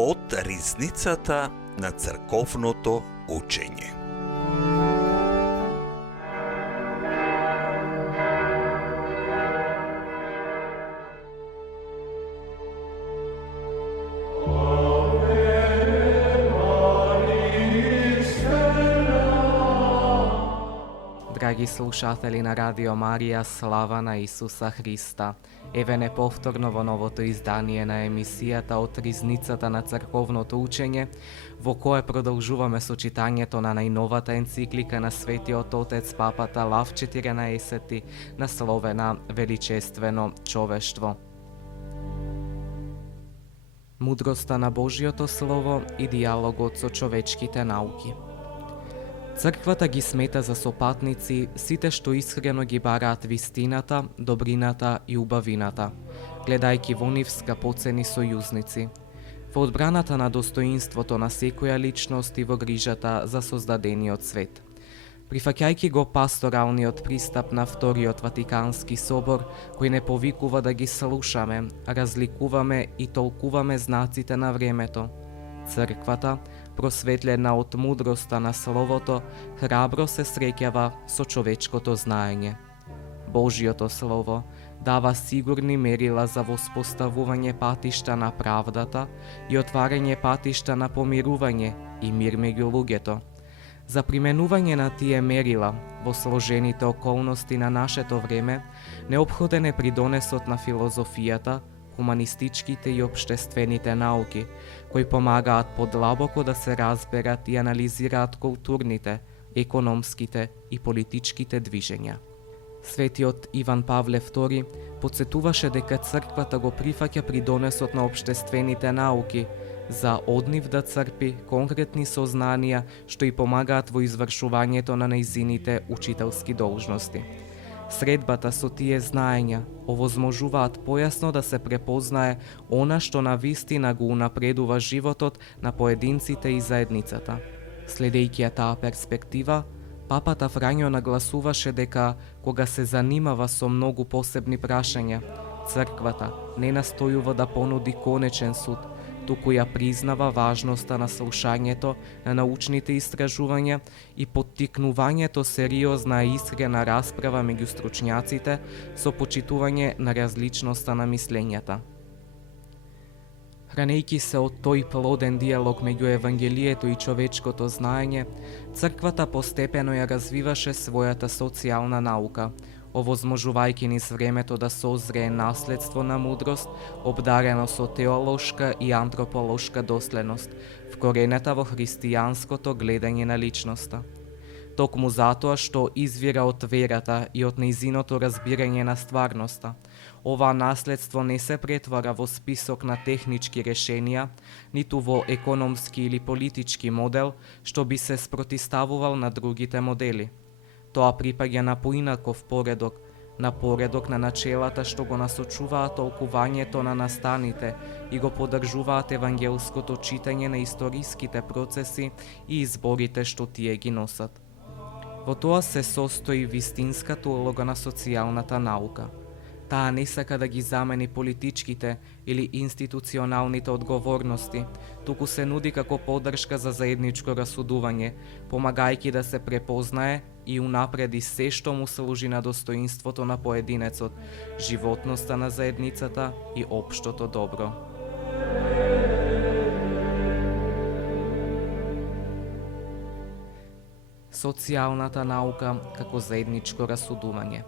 од ризницата на црковното учење. Драги слушатели на Радио Марија, слава на Исуса Христа. Еве неповторно во новото издание на емисијата од ризницата на црковното учење, во кое продолжуваме со читањето на најновата енциклика на Светиот Отец Папата Лав 14, насловена Величествено човештво. Мудроста на Божјото Слово и диалогот со човечките науки. Црквата ги смета за сопатници сите што искрено ги бараат вистината, добрината и убавината, гледајќи во нив скапоцени сојузници, во одбраната на достоинството на секоја личност и во грижата за создадениот свет. Прифаќајќи го пасторалниот пристап на Вториот Ватикански собор, кој не повикува да ги слушаме, разликуваме и толкуваме знаците на времето, црквата, просветлена од мудроста на Словото, храбро се среќава со човечкото знаење. Божјото Слово дава сигурни мерила за воспоставување патишта на правдата и отварање патишта на помирување и мир меѓу луѓето. За применување на тие мерила во сложените околности на нашето време, неопходен е придонесот на филозофијата, хуманистичките и општествените науки, кои помагаат подлабоко да се разберат и анализираат културните, економските и политичките движења. Светиот Иван Павле II подсетуваше дека црквата го прифаќа придонесот на општествените науки за од нив да црпи конкретни сознанија што и помагаат во извршувањето на нејзините учителски должности. Средбата со тие знаења овозможуваат појасно да се препознае она што на вистина го унапредува животот на поединците и заедницата. Следејќи ја таа перспектива, папата Фрањо нагласуваше дека кога се занимава со многу посебни прашања, црквата не настојува да понуди конечен суд, туку ја признава важноста на слушањето на научните истражувања и поттикнувањето сериозна и искрена расправа меѓу стручњаците со почитување на различноста на мислењата. Хранејќи се од тој плоден диалог меѓу Евангелието и човечкото знаење, црквата постепено ја развиваше својата социјална наука, овозможувајќи низ времето да созрее наследство на мудрост, обдарено со теолошка и антрополошка доследност, вкоренета во христијанското гледање на личноста. Токму затоа што извира од верата и од нејзиното разбирање на стварноста, ова наследство не се претвара во список на технички решенија, ниту во економски или политички модел, што би се спротиставувал на другите модели. Тоа припаѓа на поинаков поредок, на поредок на начелата што го насочуваат толкувањето на настаните и го поддржуваат евангелското читање на историските процеси и изборите што тие ги носат. Во тоа се состои вистинската улога на социјалната наука. Таа не сака да ги замени политичките или институционалните одговорности, туку се нуди како поддршка за заедничко расудување, помагајќи да се препознае и унапреди се што му служи на достоинството на поединецот, животноста на заедницата и општото добро. Социјалната наука како заедничко расудување.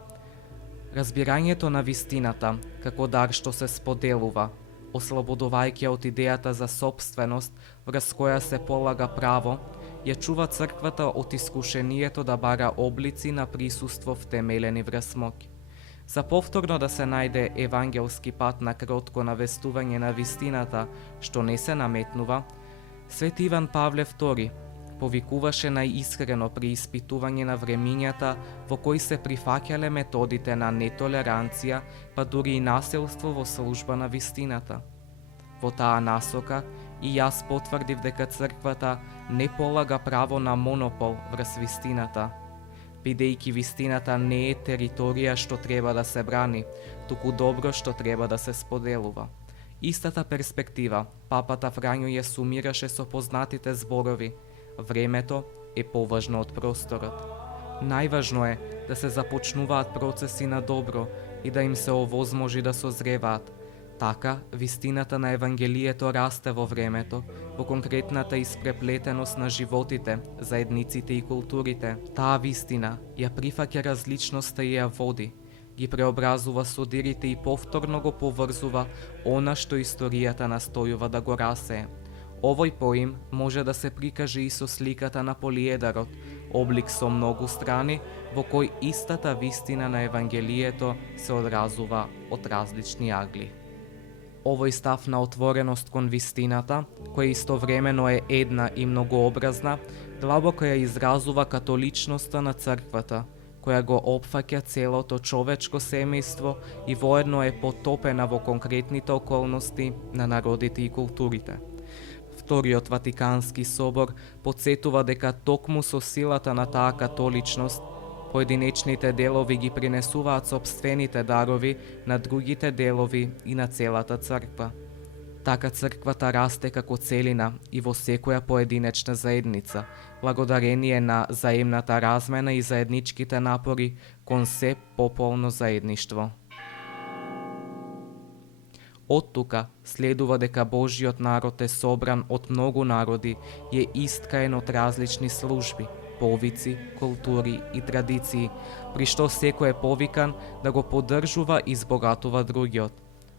Разбирањето на вистината како дар што се споделува, ослободувајќи од идејата за собственост врз која се полага право, ја чува црквата од искушението да бара облици на присуство втемелени врз моќ. За повторно да се најде евангелски пат на кротко навестување на вистината што не се наметнува, Свети Иван Павле II повикуваше најискрено при испитување на времињата во кои се прифаќале методите на нетолеранција, па дури и насилство во служба на вистината. Во таа насока и јас потврдив дека црквата не полага право на монопол врз вистината, бидејќи вистината не е територија што треба да се брани, туку добро што треба да се споделува. Истата перспектива папата Фрањо ја сумираше со познатите зборови: времето е поважно од просторот. Најважно е да се започнуваат процеси на добро и да им се овозможи да созреваат. Така, вистината на Евангелието расте во времето, во конкретната испреплетеност на животите, заедниците и културите. Таа вистина ја прифаќа различноста и ја води, ги преобразува содирите и повторно го поврзува она што историјата настојува да го расее. Овој поим може да се прикаже и со сликата на полиедарот, облик со многу страни, во кој истата вистина на Евангелието се одразува од различни агли. Овој став на отвореност кон вистината, која истовремено е една и многообразна, длабоко ја изразува католичноста на црквата, која го опфаќа целото човечко семејство и воедно е потопена во конкретните околности на народите и културите. Вториот Ватикански собор потсетува дека токму со силата на таа католичност, поединечните делови ги принесуваат сопствените дарови на другите делови и на целата црква. Така црквата расте како целина и во секоја поединечна заедница, благодарение на заемната размена и заедничките напори кон се пополно заедништво. Од тука следува дека Божиот народ е собран од многу народи и е искаен од различни служби, повици, култури и традиции, при што секој е повикан да го поддржува и збогатува другиот.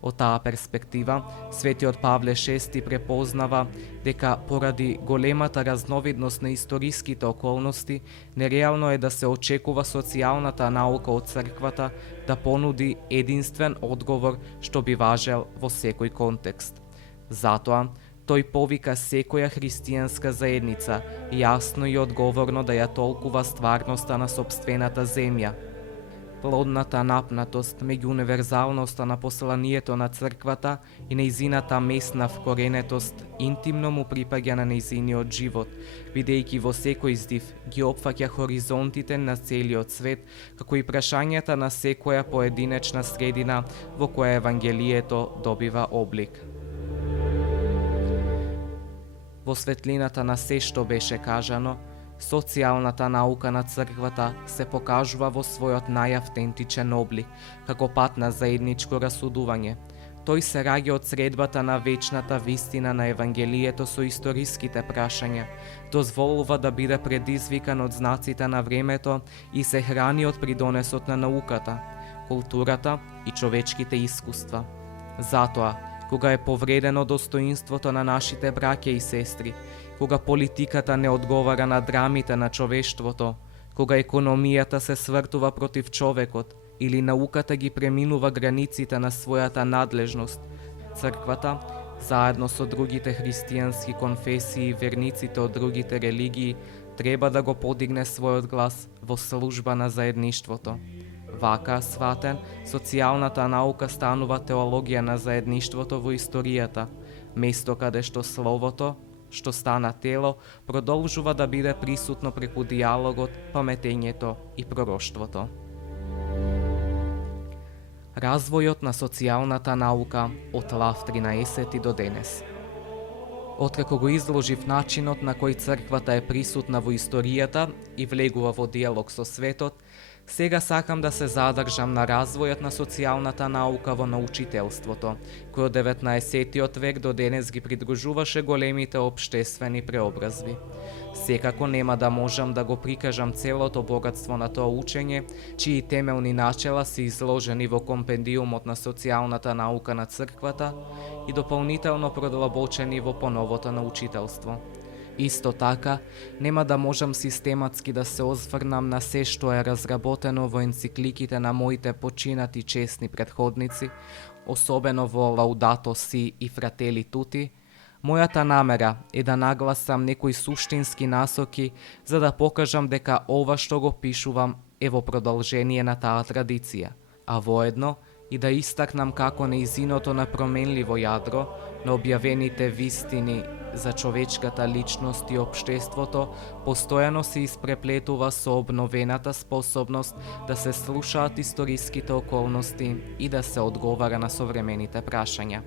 Од таа перспектива, Светиот Павле VI препознава дека поради големата разновидност на историските околности, нереално е да се очекува социјалната наука од црквата да понуди единствен одговор што би важел во секој контекст. Затоа, тој повика секоја христијанска заедница јасно и одговорно да ја толкува стварноста на сопствената земја. Плодната напнатост меѓу универзалноста на посланието на црквата и нејзината месна вкоренетост интимно му припаѓа на нејзиниот живот, бидејќи во секој здив ги опфаќа хоризонтите на целиот свет, како и прашањата на секоја поединечна средина во која Евангелието добива облик. Во светлината на се што беше кажано, социјалната наука на црквата се покажува во својот најавтентичен облик, како пат на заедничко расудување. Тој се раѓа од средбата на вечната вистина на Евангелието со историските прашања, дозволува да биде предизвикан од знаците на времето и се храни од придонесот на науката, културата и човечките искуства. Затоа, кога е повредено достоинството на нашите браќа и сестри, кога политиката не одговара на драмите на човештвото, кога економијата се свртува против човекот или науката ги преминува границите на својата надлежност, црквата, заедно со другите христијански конфесии и верниците од другите религии, треба да го подигне својот глас во служба на заедништвото. Вака, сватен, социјалната наука станува теологија на заедништвото во историјата, место каде што словото, што стана тело, продолжува да биде присутно преку диалогот, паметењето и пророштвото. Развојот на социјалната наука од Лав 13 до денес. Откако го изложив начинот на кој црквата е присутна во историјата и влегува во диалог со светот, сега сакам да се задржам на развојот на социјалната наука во научителството, кој од 19. век до денес ги придружуваше големите општествени преобразби. Секако нема да можам да го прикажам целото богатство на тоа учење, чии темелни начела се изложени во компендиумот на социјалната наука на црквата и дополнително продлабочени во поновото научителство. Исто така, нема да можам систематски да се озврнам на се што е разработено во енцикликите на моите починати чесни претходници, особено во Лаудато Си и Фратели Тути. Мојата намера е да нагласам некои суштински насоки за да покажам дека ова што го пишувам е во продолжение на таа традиција, а воедно и да истакнам како нејзиното непроменливо јадро на објавените вистини за човечката личност и општеството постојано се испреплетува со обновената способност да се слушаат историските околности и да се одговара на современите прашања.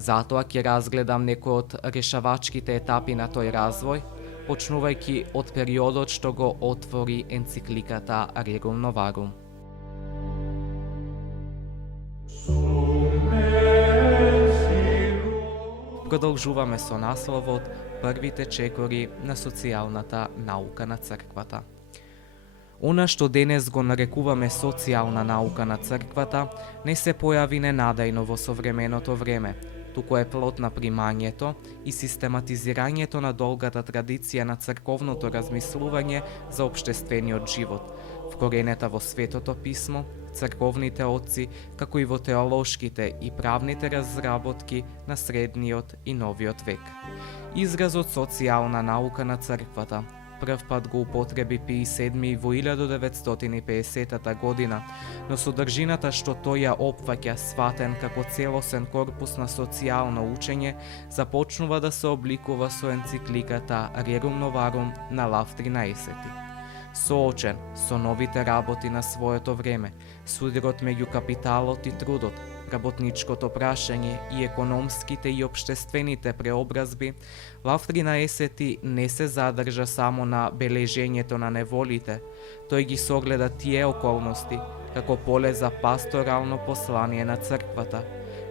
Затоа ќе разгледам некои од решавачките етапи на тој развој, почнувајќи од периодот што го отвори енцикликата Rerum Novarum. Продолжуваме со насловот Првите чекори на социјалната наука на црквата. Она што денес го нарекуваме социјална наука на црквата не се појави ненадејно во современото време, туку е плод на примањето и систематизирањето на долгата традиција на црковното размислување за општествениот живот, вкоренета во Светото писмо, црковните отци, како и во теолошките и правните разработки на средниот и новиот век. Изразот социјална наука на црквата прв пат го употреби Пий VII во 1950 година, но содржината што тој ја опфаќа сватен како целосен корпус на социјално учење започнува да се обликува со енцикликата Rerum Novarum на Лав 13. Соочен со новите работи на своето време, судирот меѓу капиталот и трудот, работничкото прашање и економските и општествените преобразби, Лав 13 не се задржа само на бележењето на неволите, тој ги согледа тие околности како поле за пасторално послание на црквата,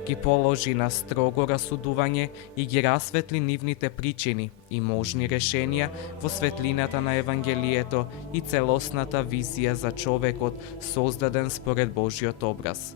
ги положи на строго расудување и ги расветли нивните причини и можни решенија во светлината на Евангелието и целосната визија за човекот создаден според Божиот образ.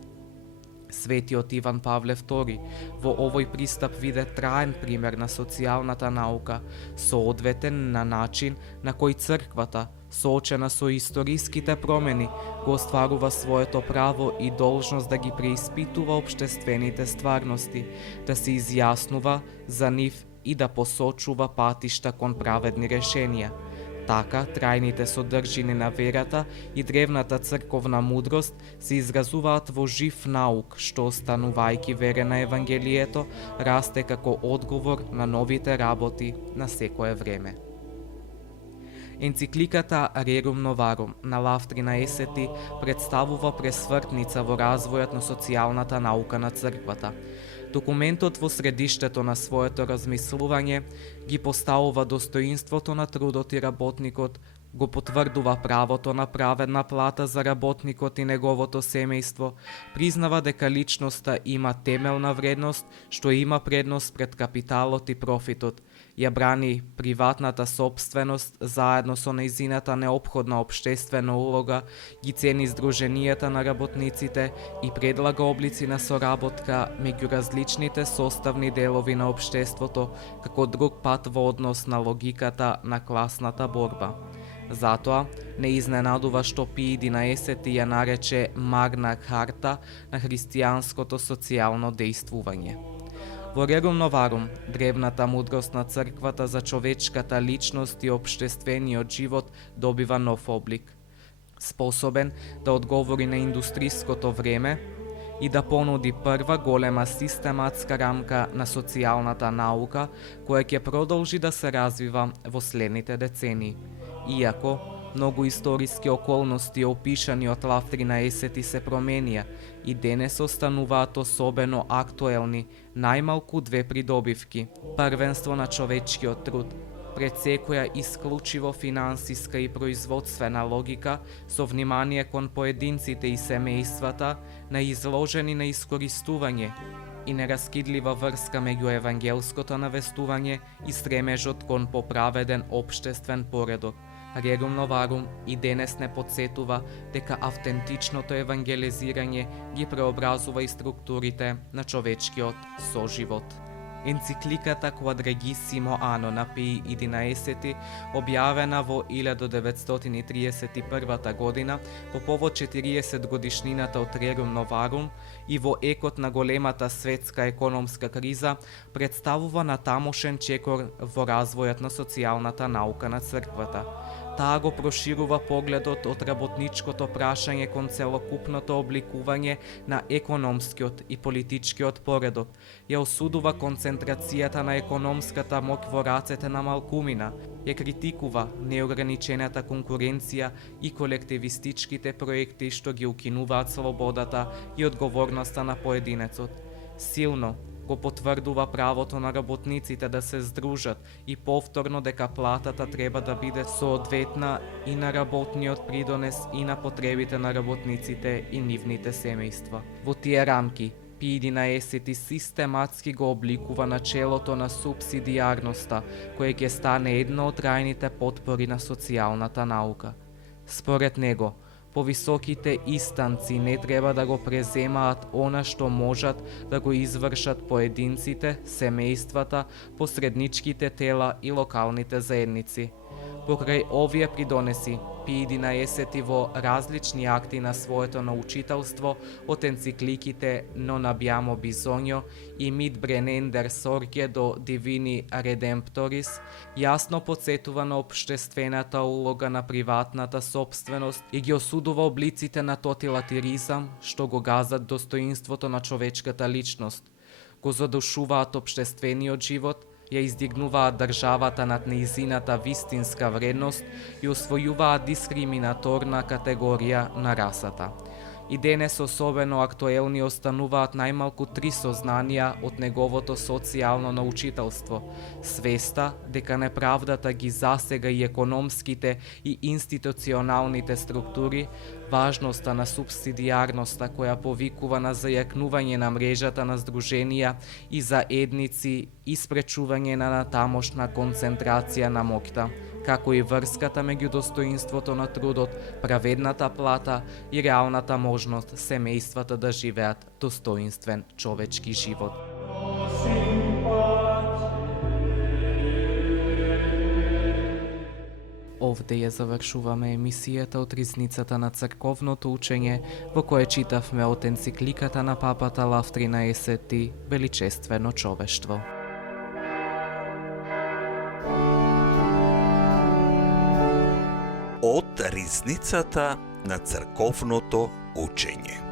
Светиот Иван Павле II во овој пристап виде траен пример на социјалната наука, соодветен на начин на кој црквата, соочена со историските промени, го остварува своето право и должност да ги преиспитува општествените стварности, да се изјаснува за нив и да посочува патишта кон праведни решенија. Така, трајните содржини на верата и древната црковна мудрост се изразуваат во жив наук, што останувајќи верен на Евангелието, расте како одговор на новите работи на секое време. Енцикликата Rerum Novarum на Лав 13 представува пресвртница во развојот на социјалната наука на црквата. Документот во средиштето на своето размислување ги поставува достоинството на трудот и работникот, го потврдува правото на праведна плата за работникот и неговото семејство, признава дека личноста има темелна вредност, што има предност пред капиталот и профитот, ја брани приватната собственост заедно со нејзината неопходна општествена улога, ги цени здруженијата на работниците и предлага облици на соработка меѓу различните составни делови на општеството, како друг пат во однос на логиката на класната борба. Затоа, не изненадува што Пий 11 ја нарече Магна Харта на христијанското социјално дејствување. Во Rerum Novarum, древната мудрост на црквата за човечката личност и општествениот живот добива нов облик. Способен да одговори на индустриското време и да понуди прва голема систематска рамка на социјалната наука, која ќе продолжи да се развива во следните децении. Иако, многу историски околности опишани од Лав 13 се променија и денес остануваат особено актуелни најмалку две придобивки: првенство на човечкиот труд, пред секоја исклучиво финансиска и производствена логика со внимание кон поединците и семејствата, на изложени на искористување и нераскидлива врска меѓу евангелското навестување и стремежот кон поправеден општествен поредок. Rerum Novarum и денес не подсетува дека автентичното евангелизирање ги преобразува и структурите на човечкиот соживот. Енцикликата Quadragesimo Anno на Пий 11, објавена во 1931 година по повод 40 годишнината од Rerum Novarum и во екот на големата светска економска криза, представува натамошен чекор во развојот на социјалната наука на црквата. Таа го проширува погледот од работничкото прашање кон целокупното обликување на економскиот и политичкиот поредок, ја осудува концентрацијата на економската моќ во рацете на малкумина, ја критикува неограничената конкуренција и колективистичките проекти што ги укинуваат слободата и одговорноста на поединецот. Силно, Го потврдува правото на работниците да се здружат и повторно дека платата треба да биде соодветна и на работниот придонес и на потребите на работниците и нивните семејства. Во тие рамки, P11 систематски го обликува начелото на субсидијарноста, кое ќе стане една од трајните потпори на социјалната наука. Според него, повисоките истанци не треба да го преземаат она што можат да го извршат поединците, семејствата, посредничките тела и локалните заедници. Покрај овие придонеси, P11 во различни акти на своето научителство од енцикликите Non abbiamo bisogno и Mit brennender sorge до Divini Redemptoris, јасно подсетува на општествената улога на приватната собственост и ги осудува облиците на тоталитаризам што го газат достоинството на човечката личност, го задушуваат општествениот живот, ја издигнуваат државата над нејзината вистинска вредност и освојуваат дискриминаторна категорија на расата. И денес особено актуелни остануваат најмалку 3 сознанија од неговото социјално научителство: свеста дека неправдата ги засега и економските и институционалните структури, важноста на субсидијарноста која повикува на зајакнување на мрежата на здруженија и заедници и спречување на натамошна концентрација на моќта, како и врската меѓу достоинството на трудот, праведната плата и реалната можност семејствата да живеат достоинствен човечки живот. Овде ја завршуваме емисијата од Ризницата на црковното учење, во кое читавме од енцикликата на папата Лав 13 Величествено човештво. Од Ризницата на црковното учење.